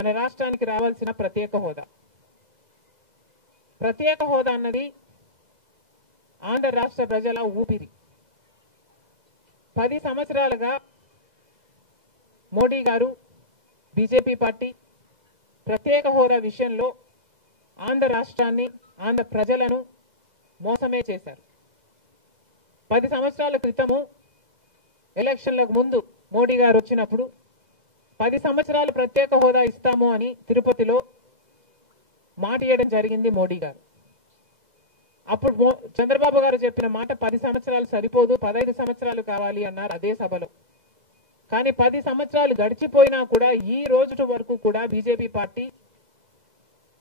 మన రాష్ట్రానికి రావాల్సిన ప్రత్యేక హోదా. ప్రత్యేక హోదా అన్నది ఆంధ్ర రాష్ట్ర ప్రజల ఊపిరి. 10 సంవత్సరాలుగా మోడీ గారు, బీజేపీ పార్టీ ప్రత్యేక హోదా విషయంలో ఆంధ్ర రాష్ట్రాన్ని, ఆంధ్ర ప్రజలను మోసమే చేశారు. 10 సంవత్సరాల క్రితము ఎలక్షన్లకు ముందు మోడీ గారు వచ్చినప్పుడు 10 సంవత్సరాలు ప్రత్యేక హోదా ఇస్తాము అని తిరుపతిలో మాట ఇవ్వడం జరిగింది మోడీ గారు. అప్పుడు చంద్రబాబు గారు చెప్పిన మాట 10 సంవత్సరాలు సరిపోదు, 15 సంవత్సరాలు కావాలి అన్నారు అదే సభలో. కానీ 10 సంవత్సరాలు గడిచిపోయినా కూడా ఈ రోజు వరకు కూడా బీజేపీ పార్టీ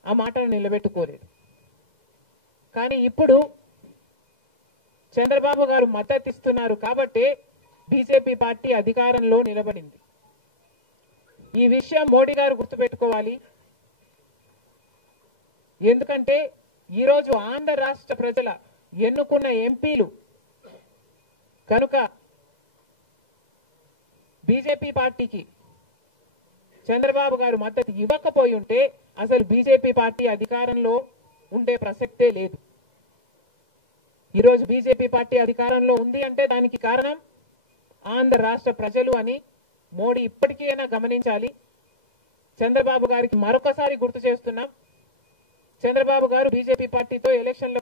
ఆ మాటను నిలబెట్టుకోలేదు. కానీ ఇప్పుడు చంద్రబాబు గారు మద్దతు ఇస్తున్నారు కాబట్టి బీజేపీ పార్టీ అధికారంలో నిలబడింది. ఈ విషయం మోడీ గారు గుర్తుపెట్టుకోవాలి. ఎందుకంటే ఈరోజు ఆంధ్ర రాష్ట్ర ప్రజల ఎన్నుకున్న ఎంపీలు కనుక బీజేపీ పార్టీకి చంద్రబాబు గారు మద్దతు ఇవ్వకపోయి ఉంటే అసలు బీజేపీ పార్టీ అధికారంలో ఉండే ప్రసక్తే లేదు. ఈరోజు బీజేపీ పార్టీ అధికారంలో ఉంది అంటే దానికి కారణం ఆంధ్ర రాష్ట్ర ప్రజలు అని మోడీ ఇప్పటికైనా గమనించాలి. చంద్రబాబు గారికి మరొకసారి గుర్తు చేస్తున్నాం, చంద్రబాబు గారు బీజేపీ పార్టీతో ఎలక్షన్లో